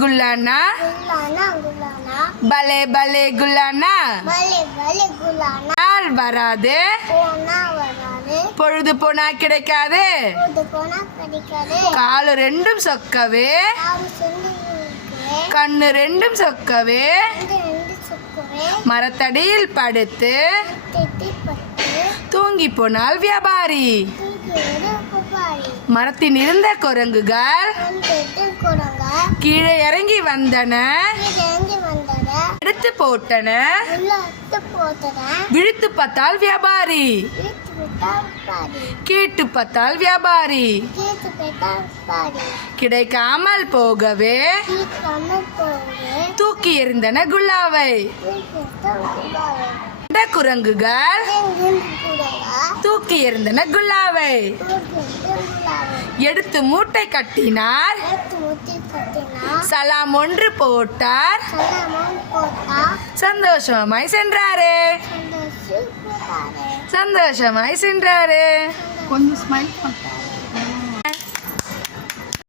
குல்லானா பலே பலே குல்லானா நாள் வராது பொழுது போனா கிடைக்காது காலு ரெண்டும் சொக்கவே கண்ணு ரெண்டும் சொக்கவே மரத்தடியில் படுத்து தூங்கி போனால் வியாபாரி மரத்தின் இருந்த குரங்குகள் கீழே இறங்கி வந்தன எடுத்து போட்டன விழித்து பார்த்தால் வியாபாரி கேட்டு பார்த்தால் வியாபாரி கிடைக்காமல் போகவே தூக்கி எறிந்தன குல்லாவை குரங்குகள் தூக்கி எறிந்தன குல்லாவை எடுத்து மூட்டை கட்டினார் சலாம் ஒன்று போட்டார் சந்தோஷமாய் சென்றாரு சந்தோஷமாய் சென்றாரு கொஞ்சம் ஸ்மைல் பண்ணாரு.